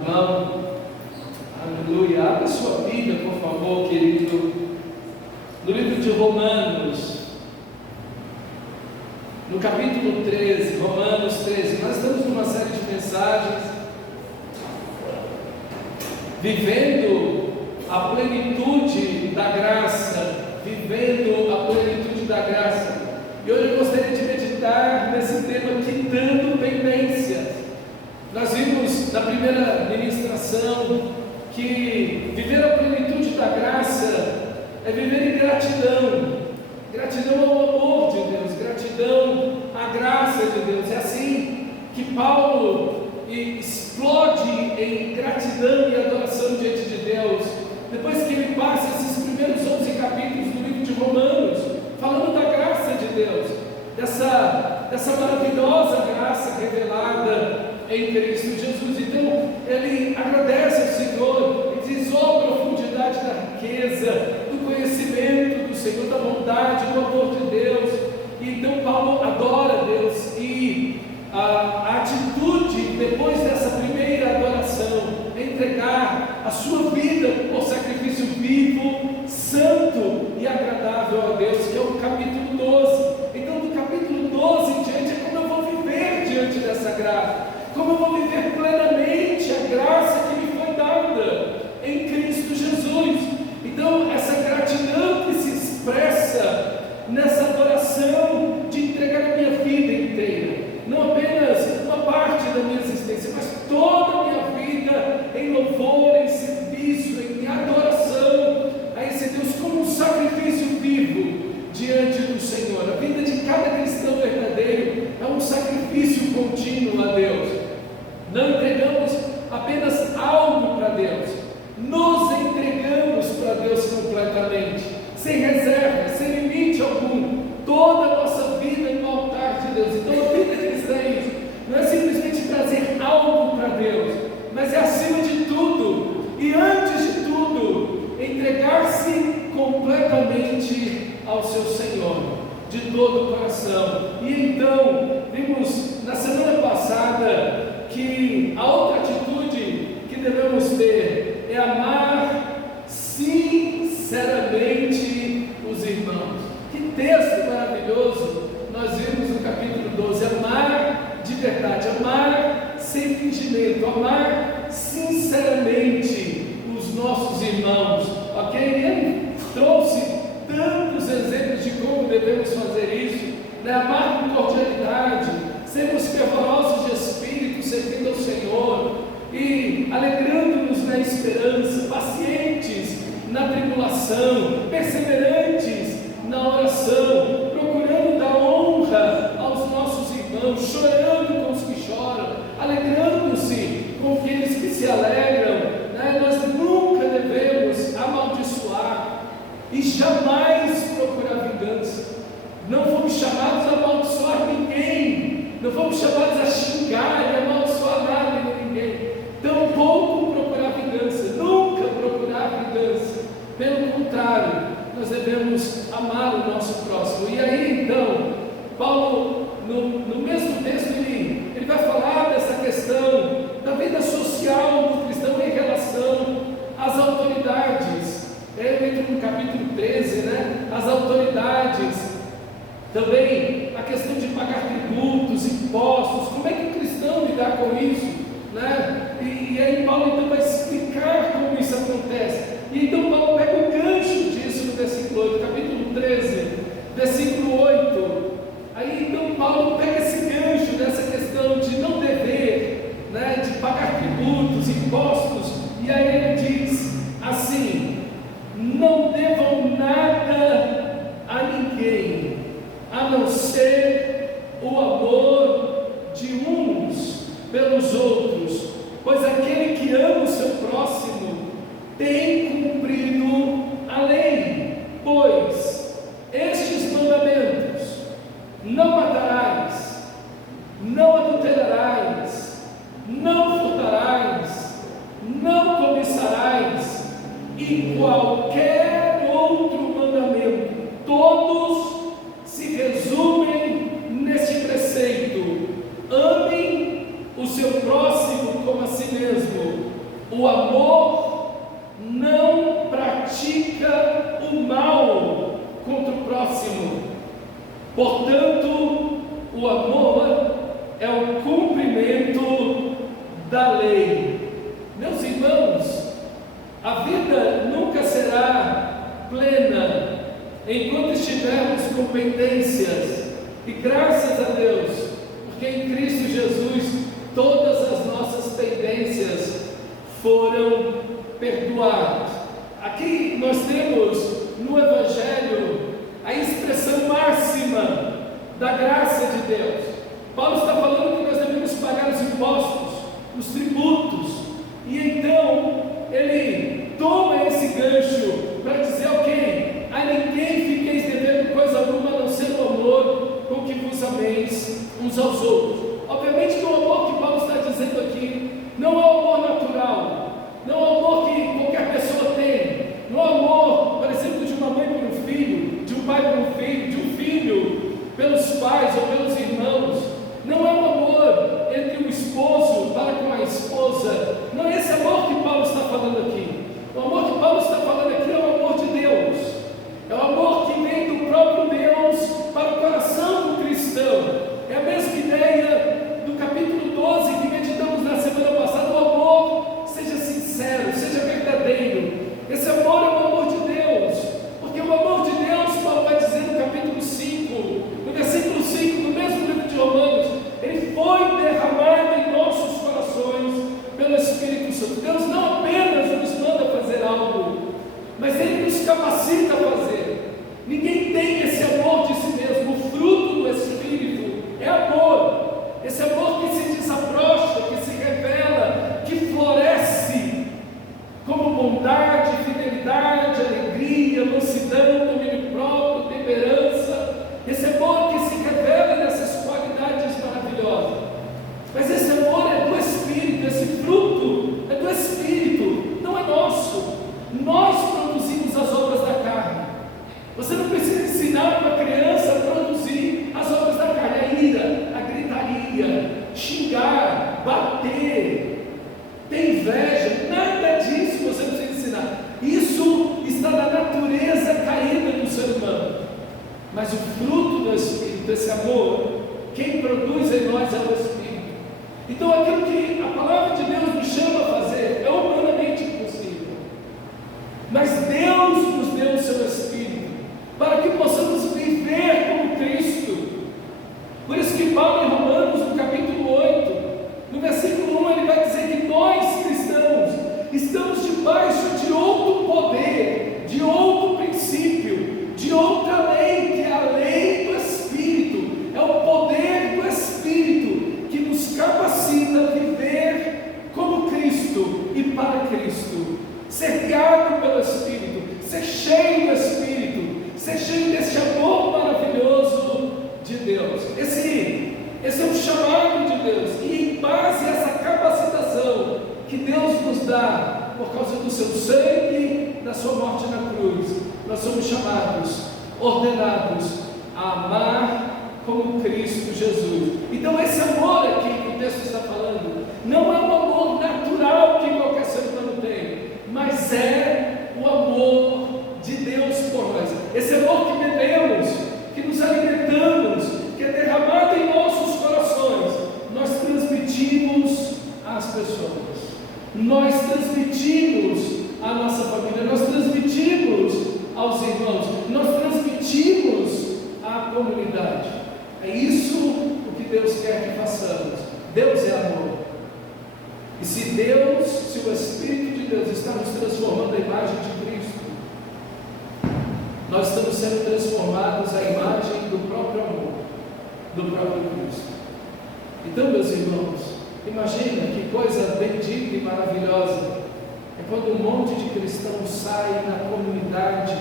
Irmão, aleluia. Abra sua Bíblia, por favor, querido, no livro de Romanos, no capítulo 13, Romanos 13. Nós estamos numa série de mensagens, vivendo a plenitude da graça, vivendo a plenitude da graça. E hoje eu gostaria de meditar nesse tema, quitando pendências. Nós vimos na primeira ministração que viver a plenitude da graça é viver em gratidão. Gratidão ao amor de Deus, gratidão à graça de Deus. É assim que Paulo explode em gratidão e adoração diante de Deus. Depois que ele passa esses primeiros 11 capítulos do livro de Romanos, falando da graça de Deus, dessa maravilhosa graça revelada em Cristo Jesus. Então ele agradece ao Senhor e diz: ó profundidade da riqueza, do conhecimento do Senhor, da bondade, do amor de Deus. E então Paulo adora Deus, e a atitude depois dessa primeira adoração é entregar a sua vida ao sacrifício vivo, santo e agradável a Deus, que é o capítulo 12. Então do capítulo 12 em diante é como eu vou viver diante dessa graça, como eu vou viver plenamente a graça que me foi dada em Cristo Jesus. Então essa gratidão que se expressa nessa adoração de entregar a minha vida inteira, não apenas uma parte da minha existência, mas toda a minha vida em louvor, em serviço, em adoração a esse Deus, como um sacrifício vivo diante do Senhor. A vida de cada cristão verdadeiro é um sacrifício contínuo a Deus. Não entregamos apenas algo para Deus, nos entregamos para Deus completamente, sem reserva, sem limite algum, toda a nossa vida no altar de Deus. Então a vida cristã é isso, não é simplesmente trazer algo para Deus, mas é acima de tudo e antes de tudo entregar-se completamente ao seu Senhor, de todo o coração. E então vimos na semana passada que a outra atitude que devemos ter é amar sinceramente os irmãos. Que texto maravilhoso nós vimos no capítulo 12, amar de verdade, amar sem fingimento, amar sinceramente os nossos irmãos, ok? Ele trouxe tantos exemplos de como devemos fazer isso, né? Amar com cordialidade, sermos fervorosos de espírito, servindo ao Senhor e alegrando-nos na esperança, pacientes na tribulação, perseverantes na oração, procurando dar honra aos nossos irmãos, chorando com os que choram, alegrando-se com aqueles que se alegram, né? Nós nunca devemos amaldiçoar e jamais procurar vingança. Não fomos chamados a amaldiçoar ninguém, não fomos chamados a xingar e amaldiçoar nada nem ninguém, tampouco procurar vingança, nunca procurar vingança. Pelo contrário, nós devemos amar o nosso próximo. E aí então, Paulo, no mesmo texto, ele vai falar dessa questão da vida social do cristão em relação às autoridades. Ele entra no capítulo 13, né? As autoridades, também a questão de pagar tributos, impostos, como é que o cristão lidar com isso, né? E aí Paulo então vai explicar como isso acontece. E então Paulo pega o gancho disso no versículo 8, capítulo 13, versículo 8. Aí então Paulo pega esse gancho dessa questão de não dever, né, de pagar tributos, impostos, e aí ele diz assim: não devam nada a ninguém, a não ser o amor de uns pelos outros, pois aquele que ama o seu próximo tem cumprido a lei. Pois estes mandamentos: não matarás, não adulterarás, não furtarás, não cobiçarás, e qualquer outro mandamento, todos se resumem neste preceito: amem o seu próximo como a si mesmo. O amor não pratica o mal contra o próximo. Portanto, o amor é o cumprimento da lei. Meus irmãos, a vida nunca será plena enquanto estivermos com pendências. E graças a Deus, porque em Cristo Jesus todas as nossas pendências foram perdoadas. Aqui nós temos no Evangelho a expressão máxima da graça de Deus. Paulo está falando que nós devemos pagar os impostos, os tributos, e então ele toma esse gancho para dizer: ok, a ninguém fiqueis devendo coisa alguma a não ser o amor com que vos ameis uns aos outros. Obviamente que o amor que Paulo está dizendo aqui não é o amor natural, não é o amor que qualquer pessoa tem, não é o amor, por exemplo, de uma mãe por um filho, de um pai por um filho, de um filho pelos pais ou pelos irmãos. Não é um amor entre o esposo para com a esposa. Não é esse amor que Paulo está falando aqui. O amor que Paulo está falando aqui é o amor de Deus. É o amor que vem do próprio Deus para o coração do cristão. É a mesma ideia do capítulo 12 que meditamos na semana passada. O amor seja sincero, seja verdadeiro. Esse amor é o amor de Deus. Porque o amor de Deus, Paulo vai dizer no capítulo 5, no versículo 5 do mesmo livro de Romanos, ele foi derramado em nossos corações pelo Espírito Santo. Deus não apenas nos manda fazer algo, mas Ele nos capacita a fazer. Ninguém tem esse amor de si mesmo. O fruto do Espírito é amor. Esse amor que se desabrocha, que se revela, que floresce como bondade, fidelidade, alegria, mansidão, domínio próprio, temperança. Esse amor que se revela nessas qualidades maravilhosas. Mas esse amor é do Espírito, esse fruto é do Espírito, não é nosso. Nós produzimos as obras da carne. Você não precisa ensinar uma criança a produzir as obras da carne: a ira, a gritaria, xingar, bater, ter inveja. Nada disso você não precisa ensinar. Isso está na natureza caída do ser humano. Mas o fruto do Espírito, esse amor, quem produz em nós é o Espírito. Então aquilo que a palavra de Deus nos chama a fazer é humanamente impossível. Mas Deus nos deu o seu Espírito para que possamos viver como Cristo. Por isso que Paulo em Romanos, no capítulo 8, no versículo 1, ele vai dizer que nós cristãos estamos debaixo de outro poder, de outro princípio, de outra lei, que é a lei do Espírito. É o poder do Espírito que nos capacita a viver como Cristo e para Cristo, ser guiado pelo Espírito, ser cheio do Espírito, ser cheio desse amor maravilhoso de Deus. Esse é um chamado de Deus, e em base a essa capacitação que Deus nos dá por causa do seu sangue, da sua morte na cruz, nós somos chamados, ordenados a amar como Cristo Jesus. Então esse amor aqui que o texto está falando não é um amor natural que qualquer ser humano tem, mas é o amor de Deus por nós. Esse amor que bebemos, que nos alimentamos, que é derramado em nossos corações, nós transmitimos às pessoas, nós transmitimos à nossa família, nós transmitimos aos irmãos, nós transmitimos à comunidade. É isso o que Deus quer que façamos. Deus é amor. E se o Espírito de Deus está nos transformando à imagem de Cristo, nós estamos sendo transformados à imagem do próprio amor, do próprio Cristo. Então, meus irmãos, imagina que coisa bendita e maravilhosa é quando um monte de cristãos sai na comunidade,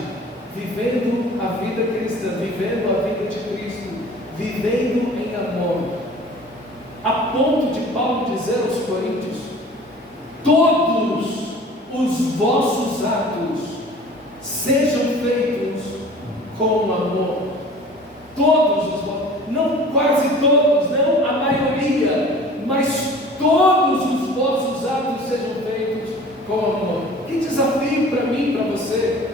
vivendo a vida cristã, vivendo a vida de Cristo, vivendo em amor, a ponto de Paulo dizer aos Coríntios: todos os vossos atos sejam feitos com amor. Todos os vossos, não quase todos, não a maioria, mas todos os vossos atos sejam feitos com amor. Que desafio para mim, para você.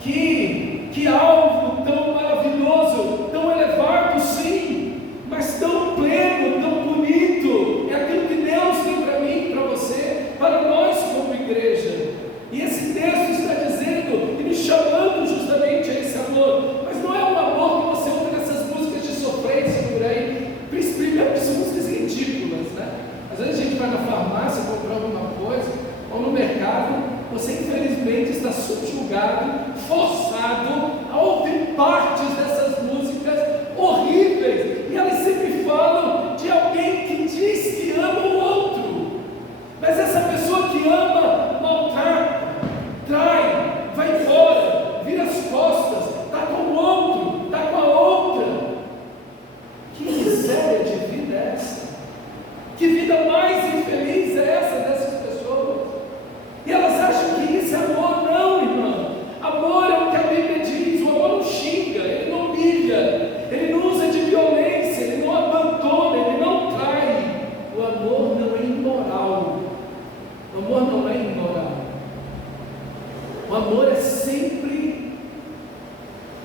Que alvo tão maravilhoso, tão elevado, sim, mas tão pleno, tão bonito. É aquilo que Deus tem para mim, para você, para nós como igreja. E esse texto está dizendo e me chamando justamente a esse amor. Mas não é um amor que você ouve nessas músicas de sofrência por aí. Primeiro, são músicas ridículas, né? Às vezes a gente vai na farmácia comprar alguma coisa, ou no mercado, você infelizmente está subjugado, forçado a ouvir partes dessas músicas horríveis, e elas sempre falam de alguém que diz que ama o outro, mas essa pessoa que ama maltrata, trai, vai embora, vira as costas, está com o outro, está com a outra. Que miséria de vida é essa? Que vida mais infeliz é essa dessas pessoas? E elas acham que isso é amor. Não, irmão. Amor é o que a Bíblia diz. O amor não xinga, ele não humilha, ele não usa de violência, ele não abandona, ele não trai. O amor não é imoral. O amor não é imoral. O amor é sempre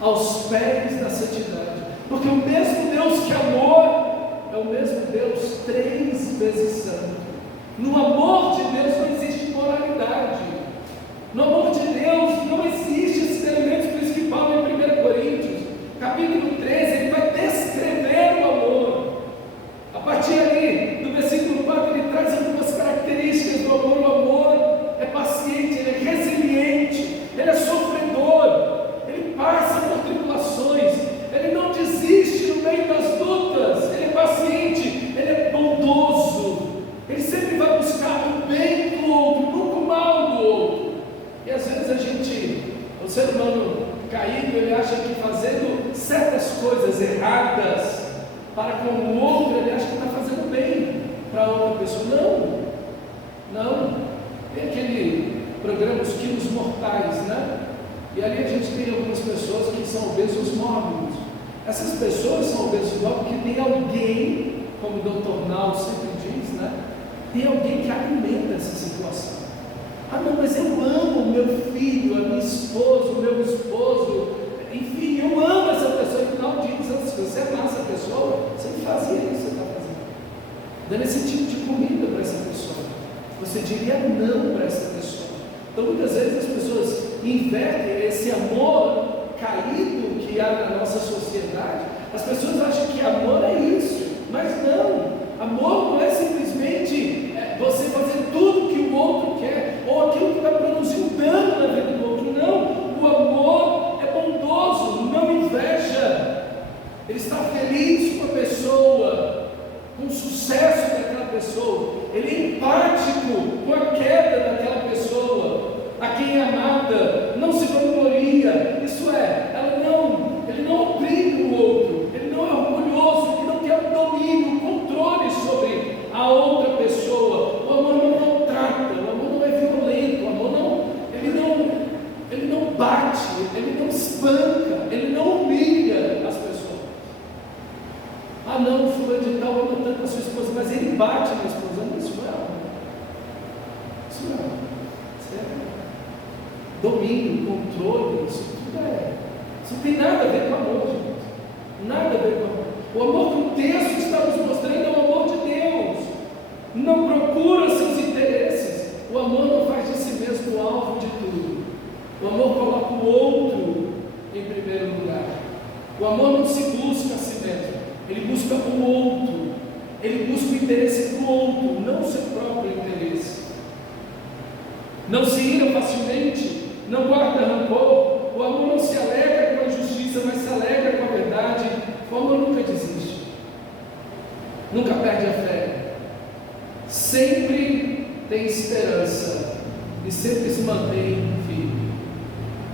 aos pés da santidade. Porque o mesmo Deus que amor é o mesmo Deus 3 vezes santo. No amor de Deus não existe imoralidade. No amor de Deus não existe esses elementos. Por isso que Paulo em 1 Coríntios, capítulo 13, ele vai descrever o amor. A partir ali, do versículo 4, ele traz algumas características do amor. O amor é paciente, ele é resiliente, ele é sofredor, ele passa por tribulações, ele não desiste no meio das lutas, ele é paciente, ele é bondoso, ele sempre vai buscar o bem do outro, nunca o mal do outro. E às vezes o ser humano caído, ele acha que fazendo certas coisas erradas para com o outro, ele acha que está fazendo bem para outra pessoa. Não. Tem aquele programa Os Quilos Mortais, né? E ali a gente tem algumas pessoas que são obesos mórbidos. Essas pessoas são obesos mórbidos porque tem alguém, como o Dr. Nau sempre diz, né? Tem alguém que alimenta essa situação. Ah, não, mas eu amo o meu filho, a minha esposa, o meu esposo, enfim, eu amo essa pessoa. E não diz, se você amar essa pessoa, você não fazia isso que você está fazendo, dando esse tipo de comida para essa pessoa. Você diria não para essa pessoa. Então muitas vezes as pessoas invertem esse amor caído que há na nossa sociedade. As pessoas acham que amor é isso, mas não. Amor não é simplesmente você fazer tudo que o outro quer, ou aquilo que vai produzir um dano na vida do outro. Não. O amor é bondoso, não inveja. Ele está feliz com a pessoa, com o sucesso daquela pessoa. Ele é empático com a queda daquela pessoa. A quem é amada não se vangloria, isso é, ele não oprime o outro, ele não é orgulhoso, ele não quer o domínio, o controle sobre a outra pessoa. O amor não maltrata, o amor não é violento, o amor ele não bate, ele não espanca, ele não humilha as pessoas. Ah não, fulano de tal ama tanto a sua esposa, mas ele bate na esposa. Isso não é amor. Isso não é amor. Domínio, controle, isso tudo isso não tem nada a ver com amor, gente. Nada a ver com amor. O amor que o texto está nos mostrando é o amor de Deus. Não procura seus interesses. O amor não faz de si mesmo o alvo de tudo. O amor coloca o outro em primeiro lugar. O amor não se busca a si mesmo. Ele busca o outro. Ele busca o interesse do outro, não o seu próprio interesse. Não se ira facilmente. Não guarda rancor. O amor não se alegra com a justiça, mas se alegra com a verdade. O amor nunca desiste, nunca perde a fé, sempre tem esperança e sempre se mantém firme.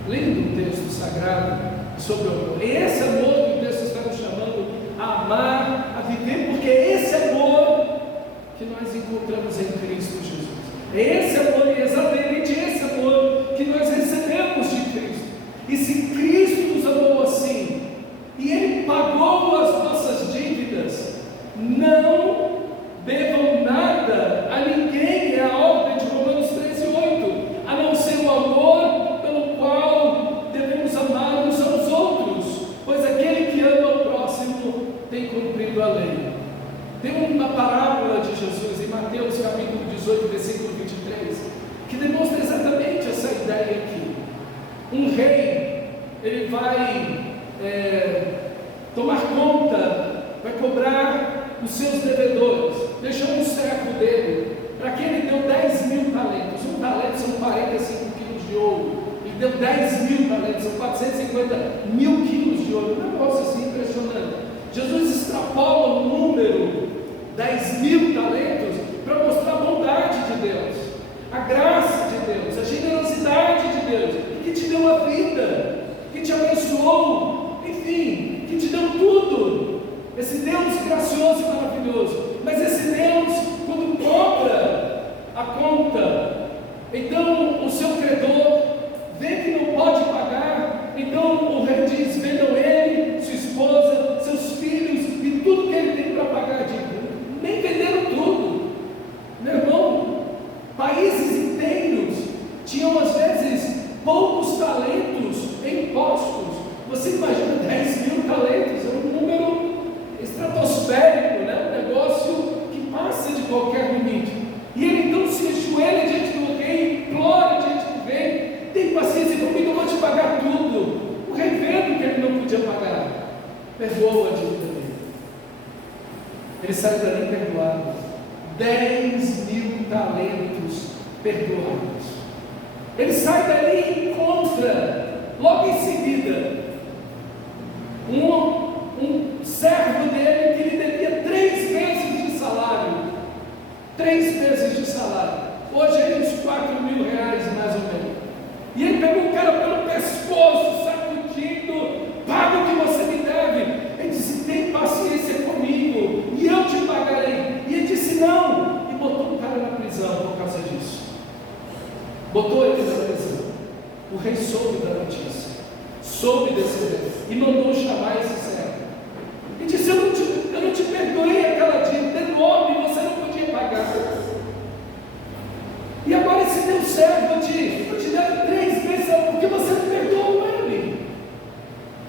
Lindo o texto sagrado sobre o amor. É esse amor que o texto está nos chamando a amar, a viver, porque é esse amor que nós encontramos em Cristo Jesus. É esse amor, e exatamente esse amor que nós recebemos de Cristo. E se Cristo nos amou assim, e Ele pagou as nossas dívidas, não devam nada a ninguém, é a ordem de Romanos 13:8. esperem aqui. Um rei, ele vai tomar conta, vai cobrar os seus devedores. Deixou um servo dele, para quem ele deu 10 mil talentos. Um talento são 45 quilos de ouro. Ele deu 10 mil talentos, são 450 mil quilos de ouro. Um negócio assim impressionante. Jesus extrapola o número 10 mil talentos para mostrar a bondade de Deus, a graça de Deus, a generosidade de Deus, que te deu a vida, que te abençoou, enfim, que te deu tudo. Esse Deus gracioso e maravilhoso. Mas esse Deus, quando cobra a conta, então o seu credor vê que não pode pagar, então o rei diz: vendam ele, sua esposa, seus filhos e tudo que ele tem para pagar a dívida. Nem venderam tudo, meu irmão. Países inteiros tinham às vezes poucos talentos em impostos. Você imagina 10 mil talentos, é um número estratosférico, né? Um negócio que passa de qualquer limite. E ele então se ajoelha diante do rei, implora diante do rei: tem paciência comigo, eu vou te pagar tudo. O rei, vendo que ele não podia pagar, perdoa a dívida dele. Ele sai dali perdoado. 10 mil talentos perdoados. Ele sai dali e encontra, logo em seguida, um servo dele que lhe devia 3 meses de salário. 3 meses de salário. Hoje é uns 4 mil reais mais ou menos. E ele pegou o cara pelo pescoço, sacudindo: paga o que você me deve. Ele disse: tem paciência comigo e eu te pagarei. E ele disse: não. E botou o cara na prisão por causa disso. Botou ele na prisão. O rei soube da notícia, soube desse evento e mandou chamar esse servo. E disse: eu não te perdoei aquela dívida enorme, você não podia pagar. E agora esse teu servo, eu te devo 3 meses, porque você não perdoou ele.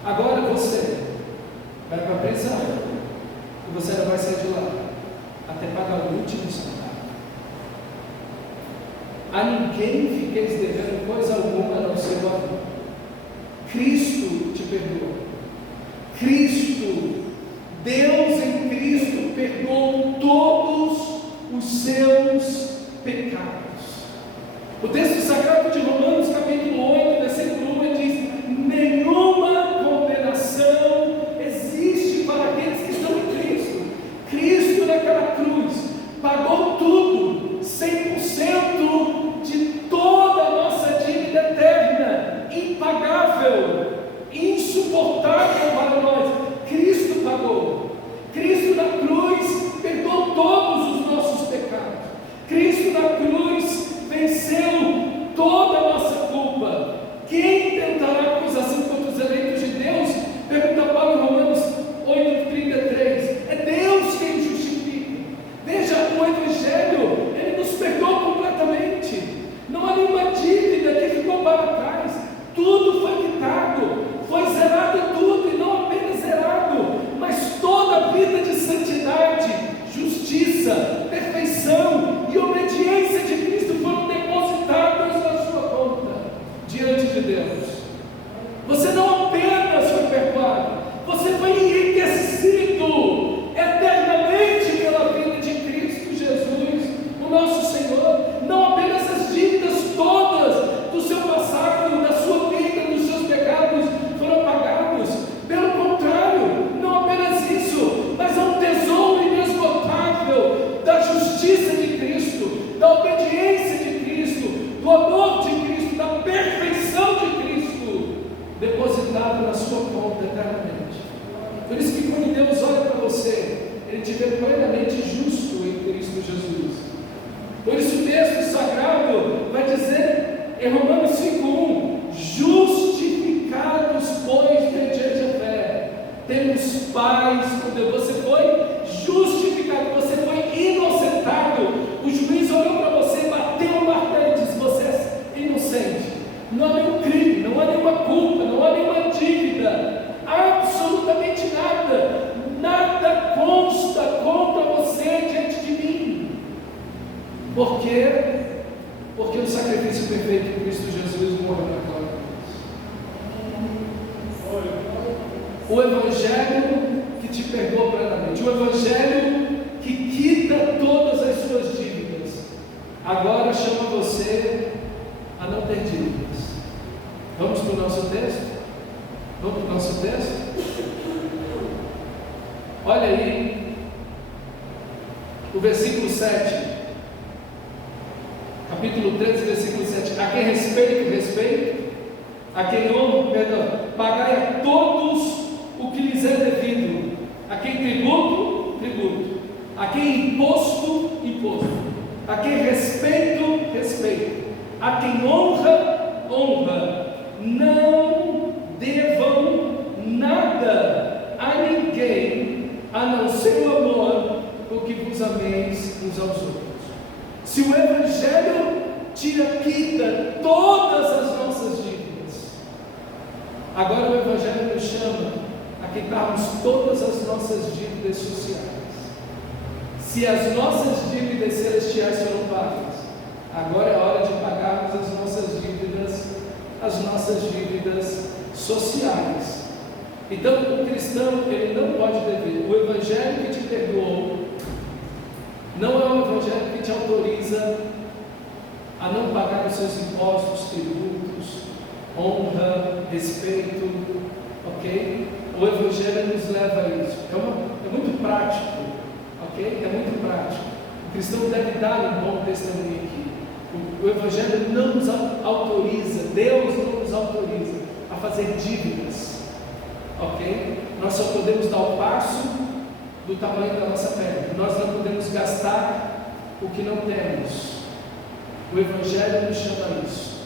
Agora você vai para a prisão e você não vai sair de lá até pagar o último salário. A ninguém fiqueis devendo coisa alguma a não ser o amor. Cristo te perdoou. Cristo, Deus em Cristo, perdoou todos os seus pecados. O texto sagrado de Romanos, capítulo 8, versículo 1, diz: nenhuma condenação existe para aqueles que estão em Cristo. Cristo naquela cruz pagou tudo, 100% de toda a nossa dívida eterna, impagável, insuportável para nós. Cristo pagou. Cristo na cruz perdoou todos os nossos pecados. Cristo na cruz venceu toda a nossa culpa. Quem tentará acusação contra os eleitos de Deus? Pergunta Paulo em Romanos 8,33. É Deus quem justifica. Veja, o Evangelho, ele nos perdoa completamente. Não há nenhuma dívida que ficou para trás. Tudo foi quitado, foi zerado tudo, e não apenas zerado, mas toda a vida de santidade, justiça, perfeição e obediência de Cristo foram depositados na sua conta diante de Deus. Você não apenas foi perdoado, você foi enriquecido eternamente pela vida de Cristo Jesus, o nosso Senhor. Não apenas as dívidas todas do seu passado, da sua vida, dos seus pecados foram pagados. Pelo contrário, não apenas isso, mas há um tesouro inesgotável da justiça de Cristo, da obediência de Cristo, do amor de Cristo, da perfeição de Cristo, depositado na sua conta eternamente. Por isso que quando Deus olha para você, Ele te vê plenamente justo em Cristo Jesus. Por isso o texto sagrado vai dizer em Romanos 5,1: justificados, pois, mediante a fé, temos paz com Deus. Você foi justificado, você foi inocentado. O juiz olhou para você, bateu o martelo e disse: você é inocente. Não há nenhum crime, não há nenhuma culpa, não há nenhuma dívida, absolutamente nada. Nada consta contra você diante de mim. Por quê? Porque o sacrifício perfeito de Cristo Jesus O Evangelho que te perdoa plenamente. O Evangelho que quita todas as suas dívidas. Agora chama você a não ter dívidas. Vamos para o nosso texto? Vamos para o nosso texto? Olha aí, o versículo 7. Capítulo 13, versículo 7. A quem respeito, respeito. A quem honro, perdão. Pagai a todos o que lhes é devido. A quem tributo, tributo. A quem imposto, imposto. A quem respeito, respeito. A quem honra, honra. Não devam nada a ninguém, a não ser o amor, porque vos ameis uns aos outros. Se o Evangelho quita todas as nossas dívidas, agora o Evangelho nos chama a quitarmos todas as nossas dívidas sociais. Se as nossas dívidas celestiais foram pagas, agora é hora de pagarmos as nossas dívidas sociais. Então o cristão, ele não pode dever. O Evangelho que te perdoou não é um Evangelho que te autoriza a não pagar os seus impostos, tributos, honra, respeito, ok? O Evangelho nos leva a isso. É muito prático, ok? É muito prático. O cristão deve dar um bom testemunho aqui. O Evangelho não nos autoriza, Deus não nos autoriza a fazer dívidas, ok? Nós só podemos dar o passo do tamanho da nossa perna. Nós não podemos gastar o que não temos. O Evangelho nos chama a isso,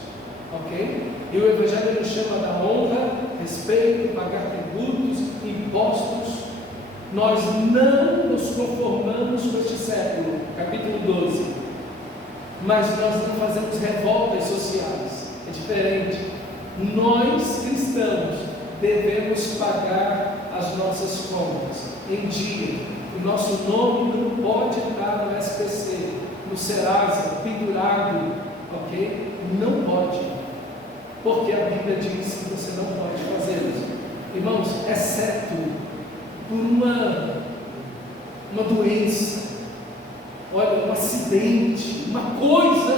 ok? E o Evangelho nos chama da honra, respeito, pagar tributos, impostos. Nós não nos conformamos com este século, capítulo 12, mas nós não fazemos revoltas sociais, é diferente. Nós cristãos devemos pagar as nossas contas em dia. O nosso nome não pode estar no SPC, no Serasa, pendurado, ok? Não pode, porque a Bíblia diz que você não pode fazer isso, irmãos, exceto por uma doença, olha, um acidente, uma coisa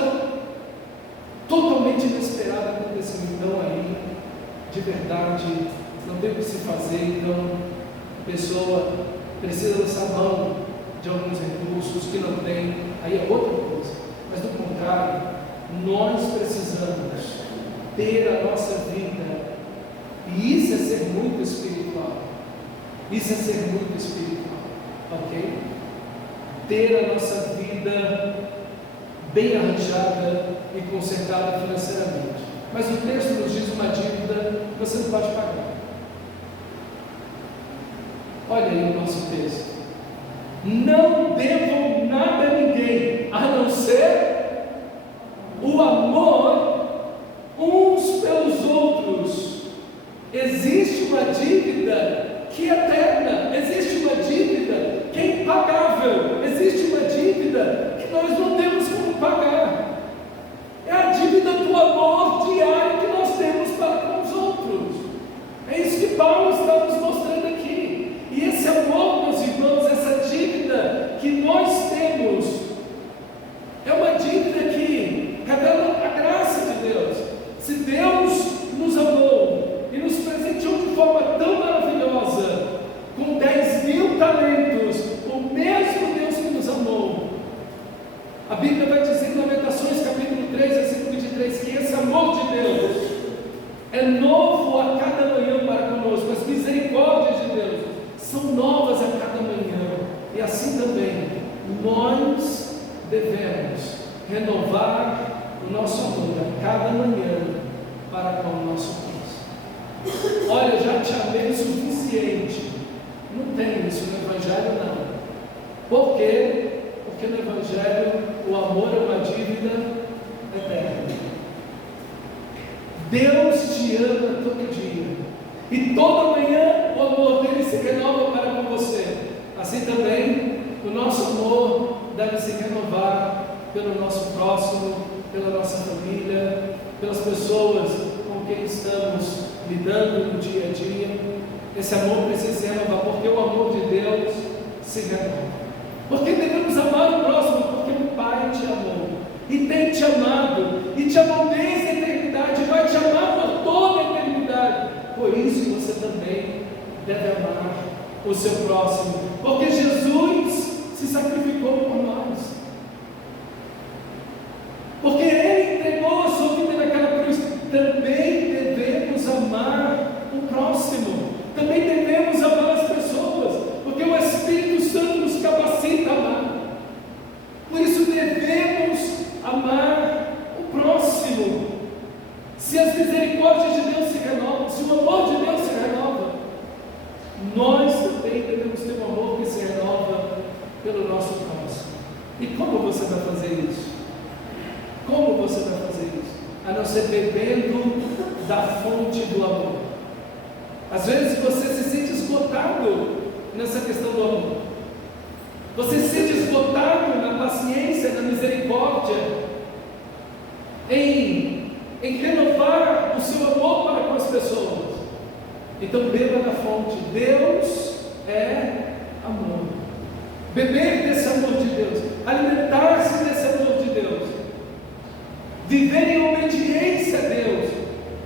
totalmente inesperada aconteceu. Então aí, de verdade, não tem o que se fazer. Então a pessoa precisa lançar mão de alguns recursos que não tem, aí é outra coisa. Mas do contrário, nós precisamos ter a nossa vida, e isso é ser muito espiritual. Isso é ser muito espiritual, ok? Ter a nossa vida bem arranjada e consertada financeiramente. Mas o texto nos diz uma dívida que você não pode pagar. Olha aí o nosso texto. Não devam nada a ninguém, a não ser o amor uns pelos outros. Existe uma dívida que é eterna, existe uma dívida que é impagável, existe uma dívida que nós não temos como pagar. É a dívida do amor diário que nós temos para com os outros. É isso que Paulo está nos mostrando aqui. E esse amor, meus irmãos, essa dívida que nós temos, é uma dívida que revela a graça de Deus. Se Deus nos amou e nos presenteou de forma tão maravilhosa, com 10.000 talentos, o mesmo Deus que nos amou, a Bíblia vai dizer em Lamentações capítulo 3, versículo 23, que esse amor de Deus é novo a cada manhã para conosco. As misericórdias de Deus são novas a cada manhã, e assim também nós devemos renovar o nosso amor a cada manhã para com o nosso Deus. Olha, eu já te amei o suficiente. Não tem isso no Evangelho, não. Por quê? Porque no Evangelho o amor é uma dívida eterna. Deus te ama todo dia, e toda manhã o amor dele se renova para com você. Assim também o nosso amor deve se renovar pelo nosso próximo, pela nossa família, pelas pessoas com quem estamos lidando no dia a dia. Esse amor precisa se renovar, porque o amor de Deus se renova. Porque devemos amar o próximo, porque o Pai te amou, e tem te amado, e te amou desde a eternidade, e vai te amar por toda a eternidade. Por isso você também deve amar o seu próximo, porque Jesus se sacrificou por nós, porque Ele entregou a sua vida naquela cruz. Também devemos amar o próximo, também devemos amar as pessoas, porque o Espírito Santo nos capacita a amar. Por isso devemos amar o próximo. Se as misericórdias de Deus se renovam, se o amor de Deus se renova, nós também devemos ter um amor que se renova pelo nosso próximo. E como você vai fazer isso? Como você vai fazer isso? A não ser bebendo da fonte do amor. Às vezes você se sente esgotado nessa questão do amor. Você se sente esgotado na paciência, na misericórdia, em renovar o seu amor para com as pessoas. Então beba da fonte. Deus é amor. Beber desse amor de Deus, alimentar-se desse amor de Deus, viver em obediência a Deus,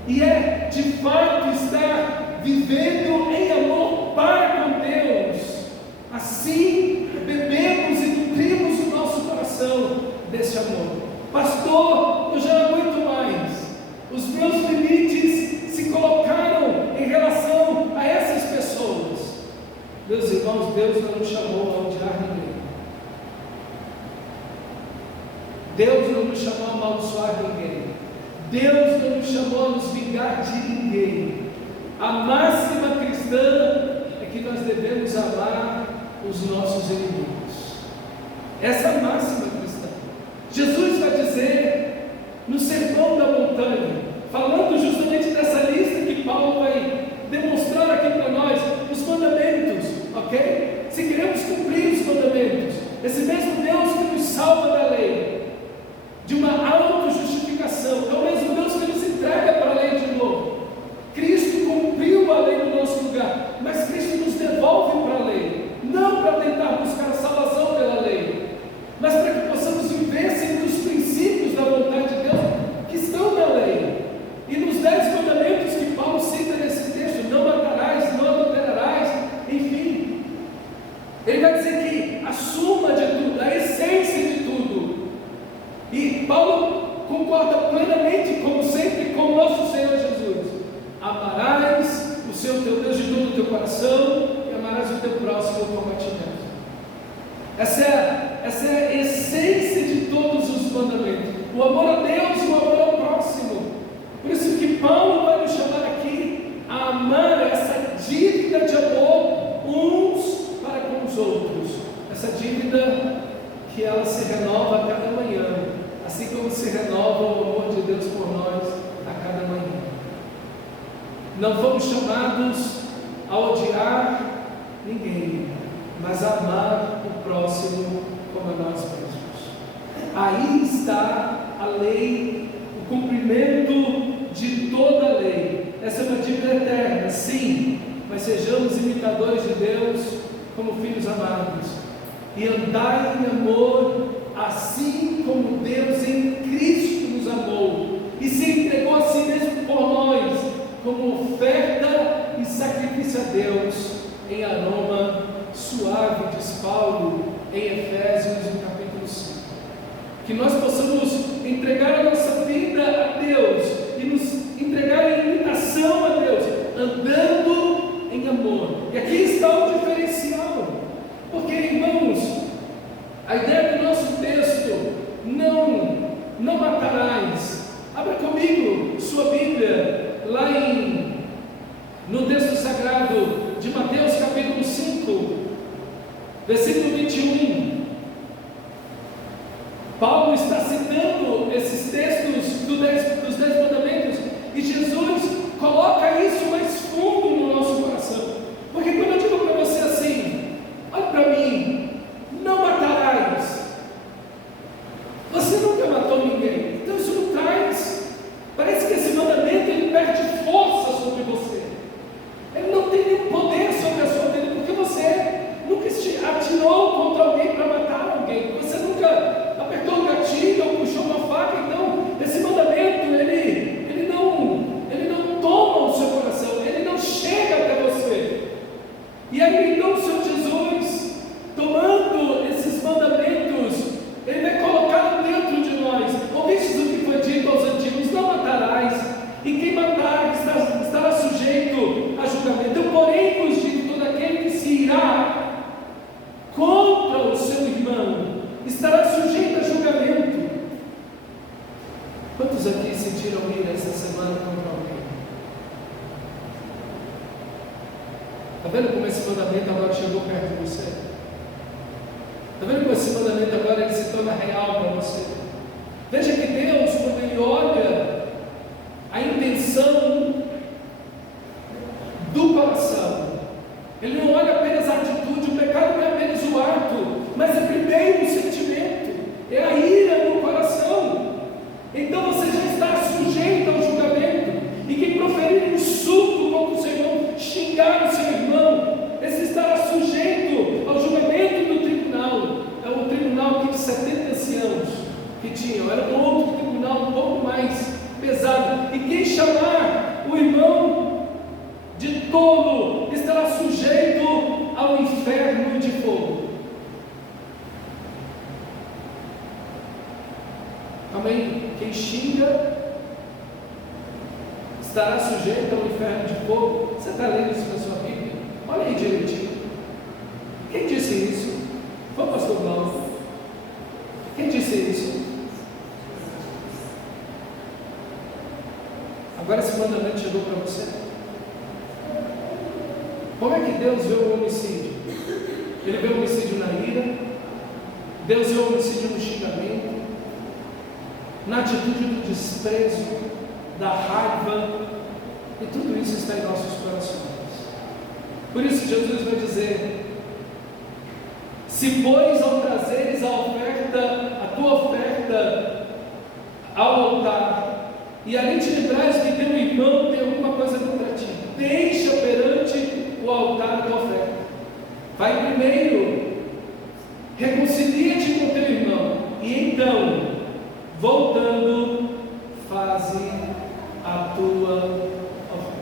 e é de fato estar vivendo em amor para com Deus. Assim bebemos e nutrimos o nosso coração desse amor. Pastor, eu já não aguento mais, os meus limites se colocaram em relação a essas pessoas. Meus irmãos, Deus não nos chamou a odiar ninguém. Deus não nos chamou a amaldiçoar ninguém. Deus não nos chamou a nos vingar de ninguém. A máxima cristã é que nós devemos amar os nossos inimigos. Essa é a máxima cristã. Jesus vai dizer no Sermão da Montanha, falando justamente dessa lista que Paulo vai demonstrar aqui para nós, os mandamentos, ok? Se queremos cumprir os mandamentos, esse mesmo Deus que nos salva da lei, de uma autojustificação, é o mesmo Deus que nos entrega para a lei de novo. Cristo cumpriu a lei no nosso lugar, mas Cristo nos devolve para a lei, não para tentar buscar a salvação pela lei, mas para que possamos viver segundo os princípios da vontade de Deus que estão na lei. E nos 10 mandamentos que Paulo cita nesse texto, não matarás, não adulterarás, enfim, ele vai dizer que a suma de tudo, a essência de tudo. E Paulo concorda plenamente, como sempre, com o nosso Senhor Jesus: amarás o seu teu Deus de todo o teu coração e amarás o teu próximo como a ti mesmo. Essa é a essência de todos os mandamentos: o amor a Deus e o amor ao próximo. Por isso que Paulo vai nos chamar aqui a amar essa dívida de amor uns para com os outros, essa dívida que ela se renova a cada manhã, assim como se renova o amor de Deus por nós a cada manhã. Não fomos chamados a odiar ninguém, mas a amar o próximo como a nós mesmos. Aí está a lei, o cumprimento de toda a lei. Essa é uma dívida eterna, sim, mas sejamos imitadores de Deus como filhos amados, e andai em amor, assim como Deus em Cristo nos amou e se entregou a si mesmo por nós, como oferta e sacrifício a Deus em aroma suave, diz Paulo em Efésios, no capítulo 5. Que nós possamos entregar a nossa vida a Deus e nos entregar em imitação a Deus, andando em amor. E aqui está o diferencial, porque, irmãos, a ideia do nosso texto não aqui sentiram ira essa semana contra alguém? Está vendo como esse mandamento agora chegou perto de você? Está vendo como esse mandamento agora ele se torna real para você? Veja que Deus, quando Ele olha a intenção do coração, Ele não olha apenas a atitude, o pecado não é apenas o ato, mas é primeiro o sentimento, é a ira no coração. Então você já está sujeito ao julgamento, e quem proferir insulto contra o seu irmão, xingar o seu irmão, esse estará sujeito ao julgamento do tribunal. É um tribunal que de 70 anciãos que tinham, era um outro tribunal um pouco mais pesado, e quem chamar o irmão de tolo estará sujeito ao inferno de fogo. Amém? Quem xinga estará sujeito ao inferno de fogo. Você está lendo isso na sua Bíblia? Olha aí direitinho. Quem disse isso? Foi o pastor Glauco. Quem disse isso? Agora esse mandamento chegou para você. Como é que Deus vê o homicídio? Ele vê o homicídio na ira, Deus vê o homicídio no xingamento, na atitude do desprezo, da raiva, e tudo isso está em nossos corações. Por isso Jesus vai dizer: se pois ao trazeres a tua oferta ao altar, e ali te lembrares que teu irmão tem alguma coisa contra ti, deixa perante o altar a tua oferta. Vai primeiro, reconcilia-te com teu irmão, e então, voltando, faze a tua oferta.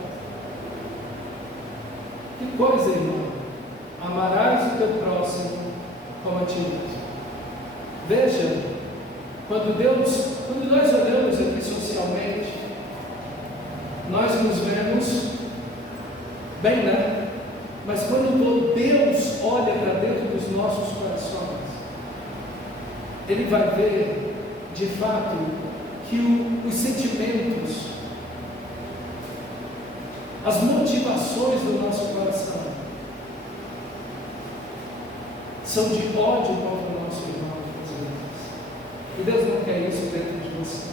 Que coisa, irmão! Amarás o teu próximo como a ti mesmo. Veja, quando nós olhamos aqui socialmente, nós nos vemos bem, né? Mas quando Deus olha para dentro dos nossos corações, Ele vai ver de fato que os sentimentos, as motivações do nosso coração são de ódio contra o nosso irmão. E Deus não quer isso dentro de você.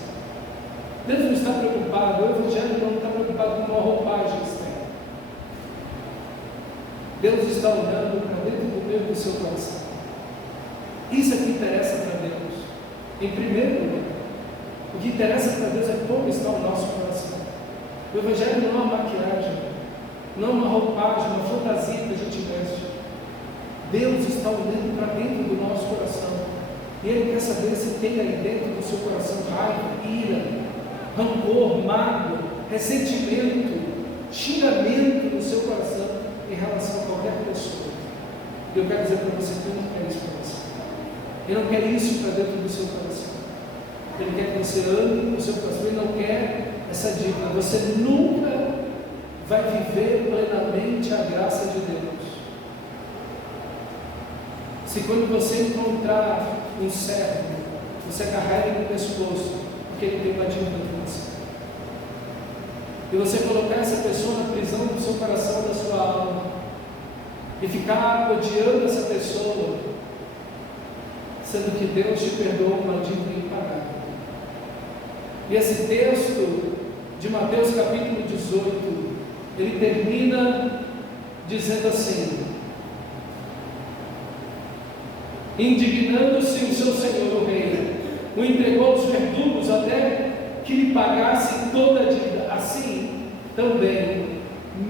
Deus não está preocupado, o Evangelho não está preocupado com uma roupagem externa. Deus está olhando para dentro do meio do seu coração. Isso é que interessa para Deus. Em primeiro lugar, o que interessa para Deus é como está o nosso coração. O Evangelho não é uma maquiagem, não é uma roupagem, uma fantasia que a gente veste. Deus está olhando para dentro do nosso coração, e Ele quer saber se tem aí dentro do seu coração raiva, ira, rancor, mágoa, ressentimento, xingamento no seu coração em relação a qualquer pessoa. E eu quero dizer para você que Ele não quer isso para você. Ele não quer isso para dentro do seu coração. Ele quer que você ame o seu coração. Ele não quer essa dívida. Você nunca vai viver plenamente a graça de Deus se quando você encontrar um servo, você agarrar ele no pescoço, porque ele tem uma dívida com você, e você colocar essa pessoa na prisão do seu coração, da sua alma, e ficar odiando essa pessoa, sendo que Deus te perdoou uma dívida impagável. E esse texto de Mateus capítulo 18, ele termina dizendo assim: indignando-se o seu senhor, o rei, o entregou aos verdugos até que lhe pagasse toda a dívida. Assim também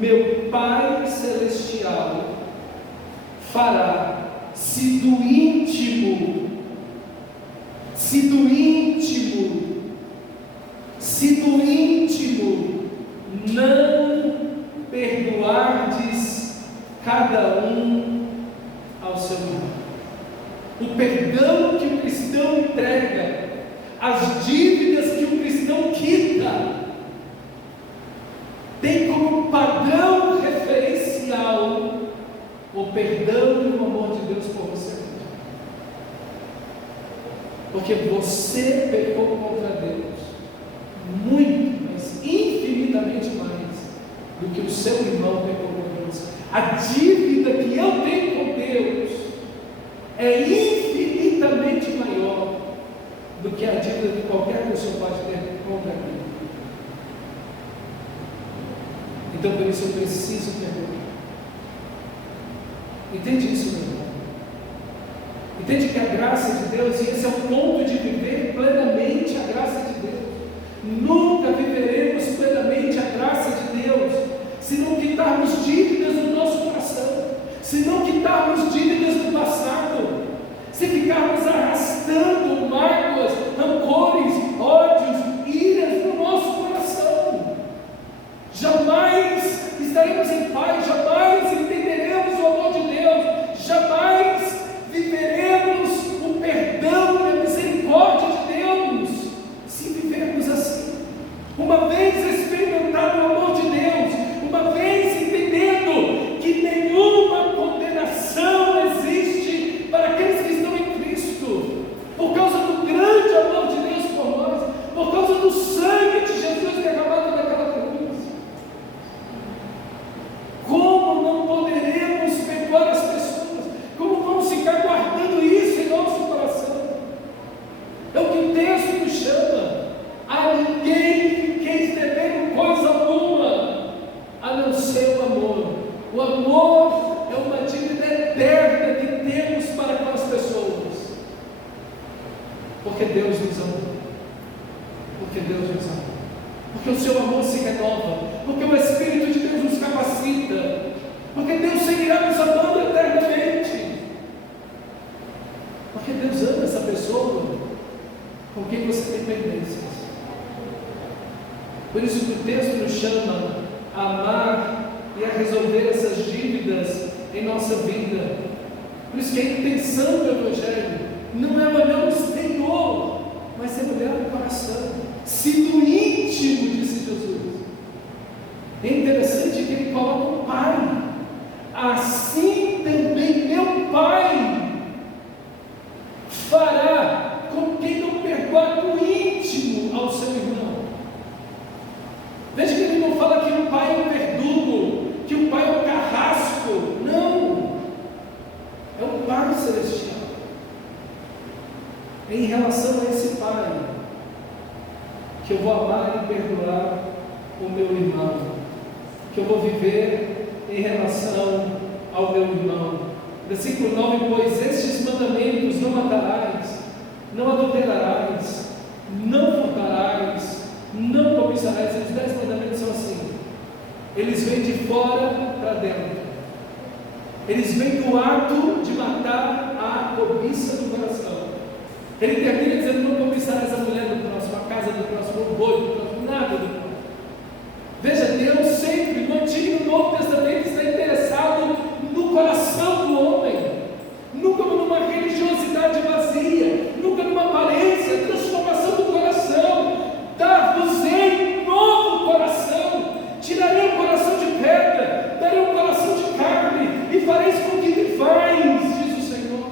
meu Pai Celestial fará, se do íntimo não perdoardes cada um ao seu irmão. O perdão que o cristão entrega, as dívidas que o cristão quita, tem como padrão referencial o perdão e o amor de Deus por você. Porque você pecou contra Deus, seu irmão pecou contra Deus. A dívida que eu tenho com Deus é infinitamente maior do que a dívida que qualquer pessoa pode ter contra mim. Então por isso eu preciso perdoar. Entende isso, meu irmão? Entende que a graça de Deus, e esse é o ponto de viver plenamente a graça de Deus. Nunca viveremos plenamente a graça de Deus se não quitarmos dívidas do nosso coração, se não quitarmos dívidas do passado, se ficarmos arrastando mágoas, rancores, ódios, iras no nosso coração. Jamais estaremos em paz, jamais entenderemos o amor de Deus, jamais viveremos o perdão e a misericórdia de Deus se vivermos assim. Uma vez experimentado o amor de Deus, uma vez entendendo que nenhuma condenação existe para aqueles que estão em Cristo, por causa do grande amor de Deus por nós, por causa do sangue de Jesus derramado naquela cruz. Como não poderemos perdoar as pessoas? Como vamos ficar guardando isso em nosso coração? É o que o texto nos chama. A ninguém fiqueis devendo coisa alguma, a não ser o amor. O amor é uma dívida eterna que temos para com as pessoas. Porque Deus nos ama. Porque Deus nos ama. Porque o seu amor se renova. Porque o Espírito de Deus nos capacita. Porque Deus seguirá nos amando eternamente. Porque Deus ama essa pessoa com quem você tem pendências. Por isso que o texto nos chama a amar e a resolver essas dívidas em nossa vida. Por isso que a intenção do Evangelho não é olhar o exterior, mas é olhar o coração. Se do íntimo, disse Jesus. É interessante que ele coloca o Pai. Assim também meu Pai fará com quem não perdoar do íntimo ao seu irmão. Veja que ele não fala que o Pai é um verdugo, que o Pai é um carrasco. Não. É o Pai celestial. Em relação a esse Pai, que eu vou amar e perdoar o meu irmão, que eu vou viver em relação ao meu irmão. Versículo 9: pois estes mandamentos: não matarás, não adulterarás, não furtarás, não cobiçarás. Os 10 mandamentos são assim. Eles vêm de fora para dentro. Eles vêm do ato de matar a cobiça do coração. Ele termina dizendo: não cobiçarás a mulher do próximo, a casa do próximo, o boi do próximo, nada do próximo. Veja, Deus sempre, no Antigo e no Novo Testamento, está interessado no coração do homem, nunca numa religiosidade vazia, nunca numa aparência, transformação do coração. Dar-vos-ei um novo coração, tirarei o coração de pedra, darei um coração de carne, e fareis com que vivais, diz o Senhor.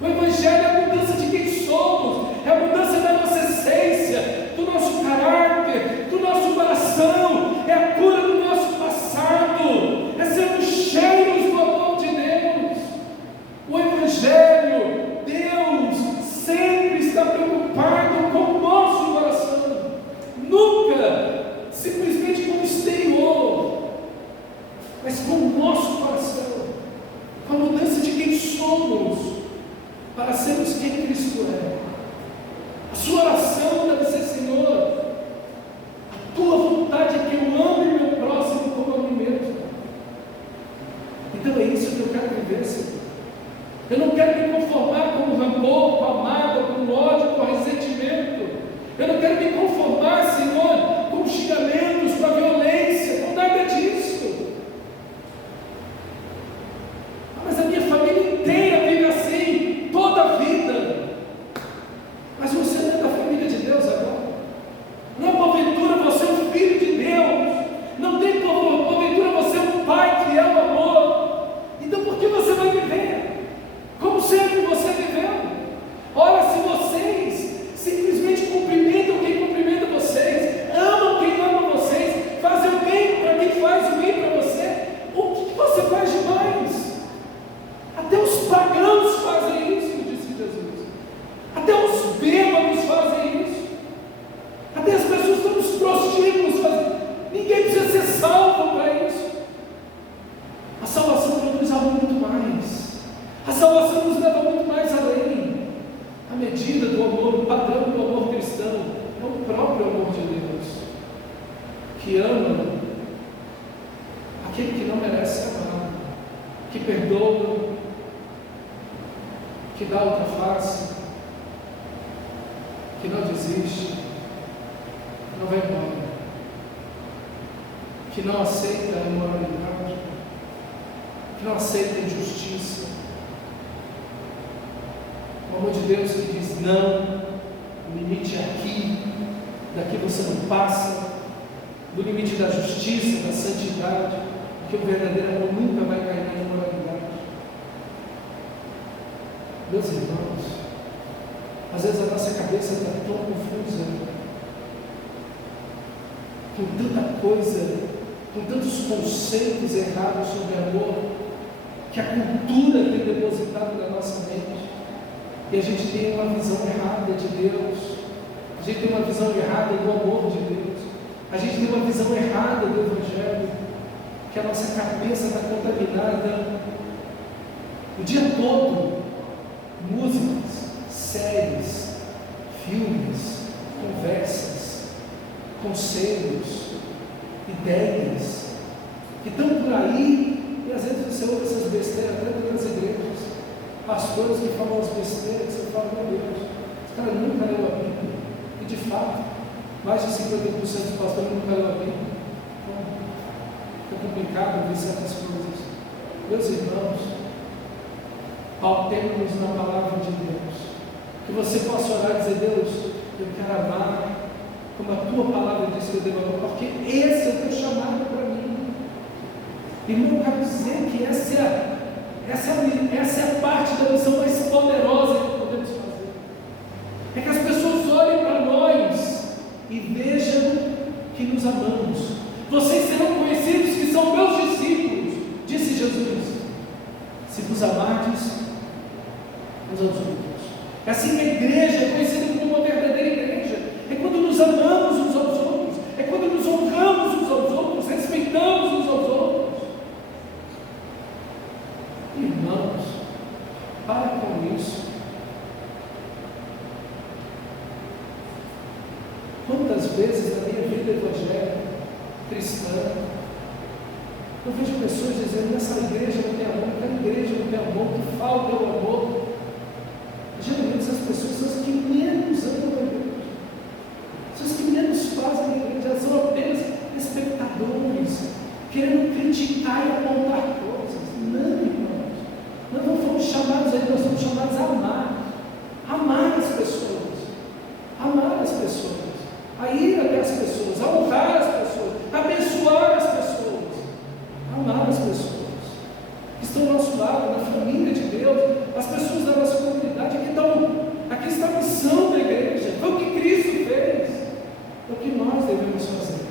O Evangelho é a mudança de quem somos, é a mudança da nossa essência, do nosso caráter, do Ninguém precisa ser salvo para isso. A salvação produz algo muito mais. A salvação nos leva muito mais além. A medida do amor, o padrão do amor cristão é o próprio amor de Deus, que ama aquele que não merece ser amado, que perdoa, que dá outra face, que não desiste, que não vai embora, que não aceita a imoralidade, que não aceita a injustiça. O amor de Deus que diz não, o limite é aqui, daqui você não passa, do limite da justiça, da santidade, porque o verdadeiro amor nunca vai cair na imoralidade. Meus irmãos, às vezes a nossa cabeça está tão confusa, com tanta coisa, com tantos conceitos errados sobre amor, que a cultura tem depositado na nossa mente, e a gente tem uma visão errada de Deus, a gente tem uma visão errada do amor de Deus, a gente tem uma visão errada do Evangelho, que a nossa cabeça está contaminada o dia todo. Músicas, séries, filmes, conversas, conselhos, ideias, que estão por aí, e às vezes você ouve essas besteiras tanto nas igrejas, pastores que falam as besteiras, que você fala, meu Deus, esse cara nunca leu a Bíblia, e de fato, mais de 50% dos pastores nunca leu a Bíblia. Então, fica complicado ver certas coisas. Meus irmãos, pautemos-nos na palavra de Deus, que você possa orar e dizer: Deus, eu quero amar como a tua palavra diz que eu devo amar, porque esse é o teu chamado para mim. Irmão, eu quero dizer que essa é a parte da missão mais poderosa que podemos fazer, é que as pessoas olhem para nós e vejam que nos amamos. Vocês serão conhecidos que são meus discípulos, disse Jesus, se vos amardes uns aos outros. É assim que a igreja é conhecida como uma verdadeira igreja. É quando nos amamos uns aos outros, é quando nos honramos uns aos outros, respeitamos uns aos outros. Irmãos, para com isso. Quantas vezes na minha vida evangélica, cristã, eu vejo pessoas dizendo: nessa igreja não tem amor, naquela igreja não tem amor, que falta o amor. Geralmente essas pessoas são as que menos amam a igreja, são as que menos fazem a igreja, elas são apenas espectadores, querendo criticar e apontar coisas. Não, irmãos, nós não fomos chamados a isso, nós somos chamados a amar as pessoas, a ir até as pessoas, a honrar as pessoas, a abençoar as pessoas, amar as pessoas que estão ao nosso lado, na família de Deus, as pessoas da nossa comunidade. Aqui está a missão da igreja, foi o que Cristo fez, é o que nós devemos fazer.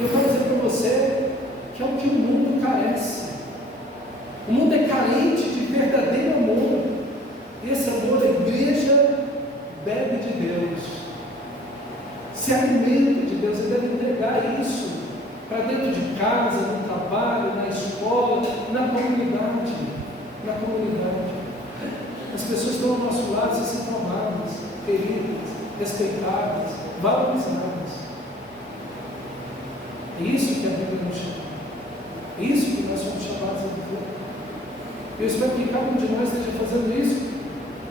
Eu quero dizer para você que é o que o mundo carece. O mundo é carente de verdadeiro amor. Esse amor, a igreja bebe de Deus, se alimenta de Deus, e deve entregar isso para dentro de casa, no trabalho, na escola, na comunidade. As pessoas estão ao nosso lado, se sentem amadas, queridas, respeitadas, valorizadas. É isso que a Bíblia nos chama. É isso que nós somos chamados a viver. Eu espero que cada um de nós esteja fazendo isso,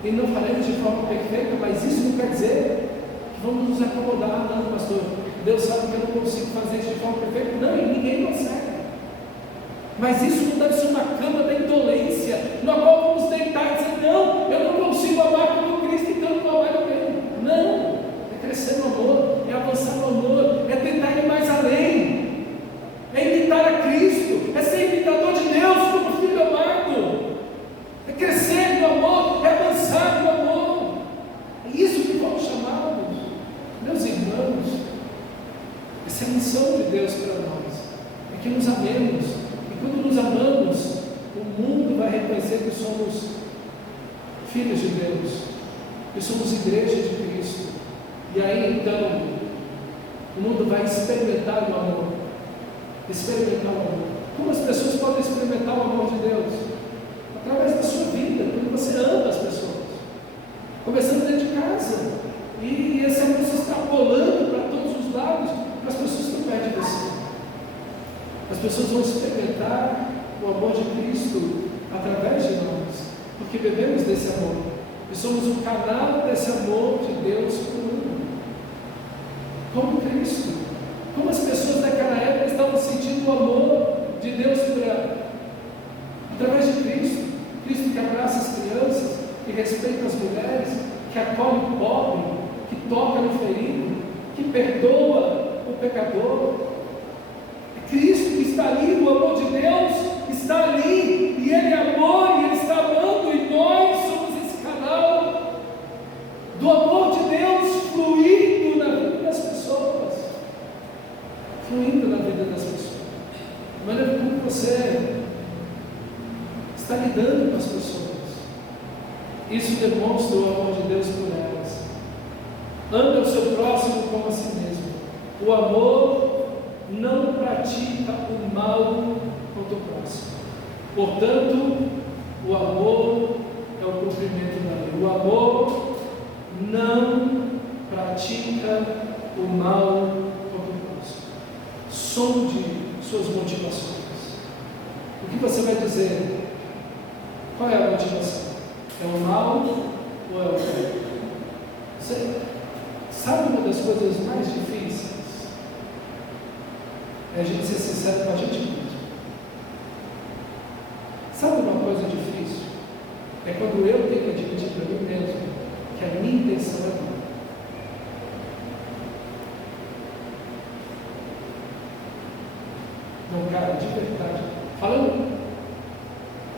e não faremos de forma perfeita, mas isso não quer dizer que vamos nos acomodar. Não, pastor, Deus sabe que eu não consigo fazer isso de forma perfeita. Não, e ninguém consegue. Mas isso não deve ser uma cama da indolência, na qual vamos deitar e dizer: não, eu não consigo amar como Cristo, então eu não amar ninguém. Não, é crescer no amor, é avançar no amor, é tentar ir mais além, é imitar a Cristo, é ser imitador de Deus como filho amado, é crescer no amor, é avançar no amor. É isso que fomos chamados, meus irmãos. Essa é a missão de Deus para nós, é que nos amemos. E quando nos amamos, o mundo vai reconhecer que somos filhos de Deus, que somos igreja de Cristo. E aí então, O mundo vai experimentar o amor. Experimentar o amor. Como as pessoas podem experimentar o amor de Deus? Através da sua vida, quando você ama as pessoas. Começando dentro de casa. E esse amor se extrapolando para todos os lados, para as pessoas que estão perto de você. As pessoas vão experimentar o amor de Cristo através de nós, porque bebemos desse amor. E somos o canal desse amor de Deus para o mundo. Como Cristo. Como as pessoas daquela época estavam sentindo o amor de Deus por ela. Através de Cristo. Cristo que abraça as crianças, que respeita as mulheres, que acolhe o pobre, que toca no ferido, que perdoa o pecador. É Cristo que está ali, o amor de Deus está ali, e Ele é amor, e Ele está amando, e nós somos esse canal do amor de Deus fluindo na vida das pessoas. Fluindo na vida das pessoas. De maneira como você está lidando com as pessoas. Isso demonstra o amor de Deus por elas. Ame o seu próximo como a si mesmo. O amor não pratica o mal contra o próximo. Portanto, o amor é o cumprimento da lei. O amor não pratica o mal contra o próximo. Sonde suas motivações. O que você vai dizer? Qual é a motivação? É o mal ou é o bem? Você sabe uma das coisas mais difíceis? É a gente ser sincero com a gente mesmo. Sabe uma coisa difícil? É quando eu tenho que admitir para mim mesmo que a minha intenção é boa. Não, cara, de verdade, falando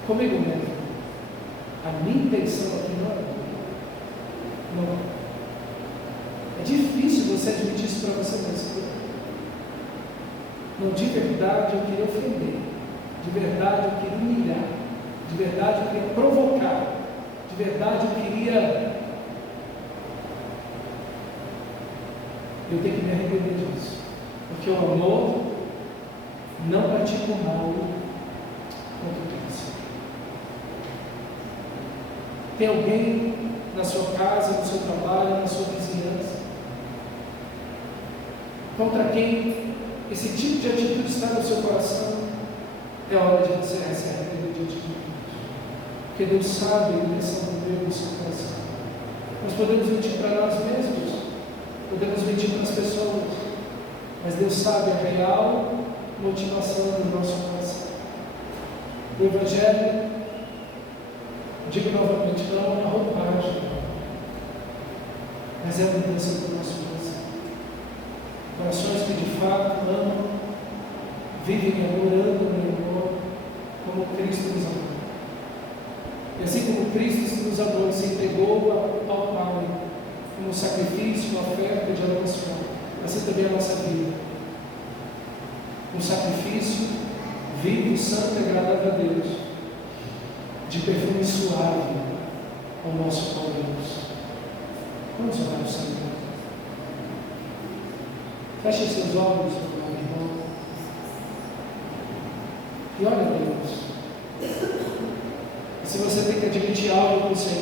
comigo mesmo, a minha intenção aqui não é boa. Não. É difícil você admitir isso para você mesmo. Não, de verdade eu queria ofender, de verdade eu queria humilhar, de verdade eu queria provocar, de verdade eu queria. Eu tenho que me arrepender disso, porque o amor não pratica o mal contra o próximo. Tem alguém na sua casa, no seu trabalho, na sua vizinhança, contra quem esse tipo de atitude está no seu coração? É hora de você se arrepender diante de Deus, porque Deus sabe a intenção do meu no seu coração. Nós podemos mentir para nós mesmos, podemos mentir para as pessoas, mas Deus sabe a real motivação do nosso coração. O Evangelho, digo novamente, não é uma roupagem, mas é a mudança do nosso coração. Corações que de fato amam, vivem em amor, andam em amor, como Cristo nos amou. E assim como Cristo nos amou, se entregou ao Pai, como sacrifício, oferta de adoração, assim também a nossa vida. Um sacrifício vivo, santo e agradável a Deus, de perfume suave ao nosso pão Deus. Vamos orar ao Senhor. Feche seus olhos, meu irmão, e olha a Deus. E se você tem que admitir algo com o Senhor,